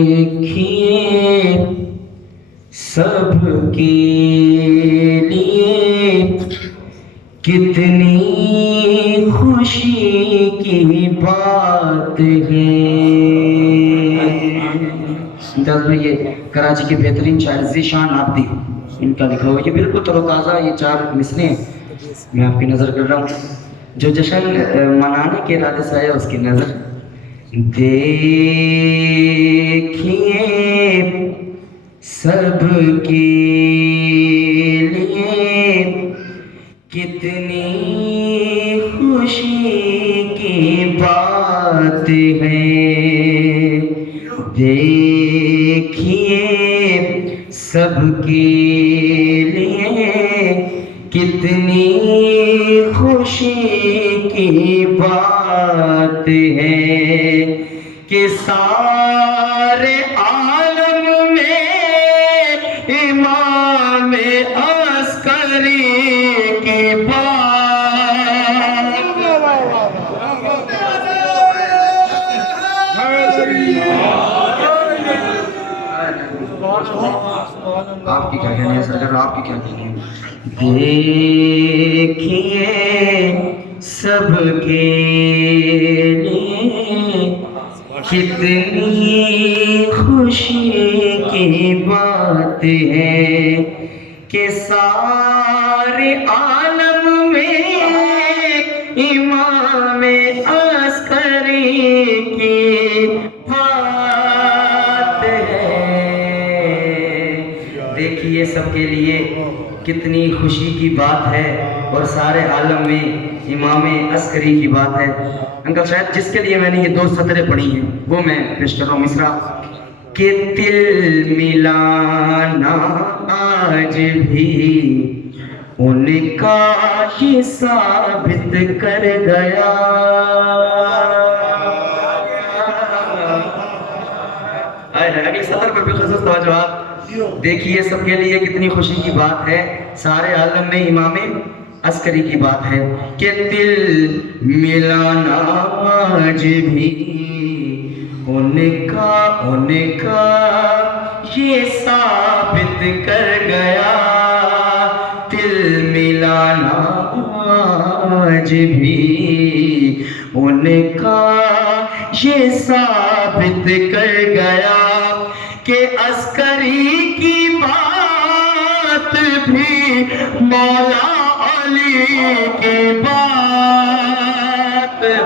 دیکھیے سب کے لیے کتنی خوشی کی بات ہے۔ یہ کراچی کے بہترین شاعر ذیشان عابدی ان کا لکھا ہوا، یہ بالکل تر و تازہ یہ 4 مصریں میں آپ کی نظر کر رہا ہوں۔ جو جشن منانے کے ارادے سے آیا اس کی نظر۔ دیکھیے سب کے لیے کتنی خوشی کی بات ہے۔ دیکھیے سب کے لیے کتنی خوشی کی بات ہے کہ سارے عالم میں امام عسکری کی بات۔ آپ کی کیا کہنے ہیں سرکار، آپ کی کیا کہنے ہیں؟ دیکھیے سب کے لیے کتنی خوشی کی بات ہے کہ سارے عالم میں امام عسکری کی بات ہے۔ دیکھیے سب کے لیے کتنی خوشی کی بات ہے اور سارے عالم میں امام عسکری کی بات ہے۔ انکل شاید جس کے لیے میں نے یہ 2 سطریں پڑھی ہیں وہ میں پیش کر رہا ہوں مصرع کہ دل ملانا آج بھی ان کا ہی ثابت کر گیا۔ اگلی سطر پر بھی خصوص توجہات۔ دیکھیے سب کے لیے کتنی خوشی کی بات ہے، سارے عالم میں امام عسکری کی بات ہے کہ دل ملانا آج بھی ان کا یہ ثابت کر گیا۔ دل ملانا آج بھی ان کا یہ ثابت کر گیا کہ عسکری کی بات بھی مولا علی کی بات ہے۔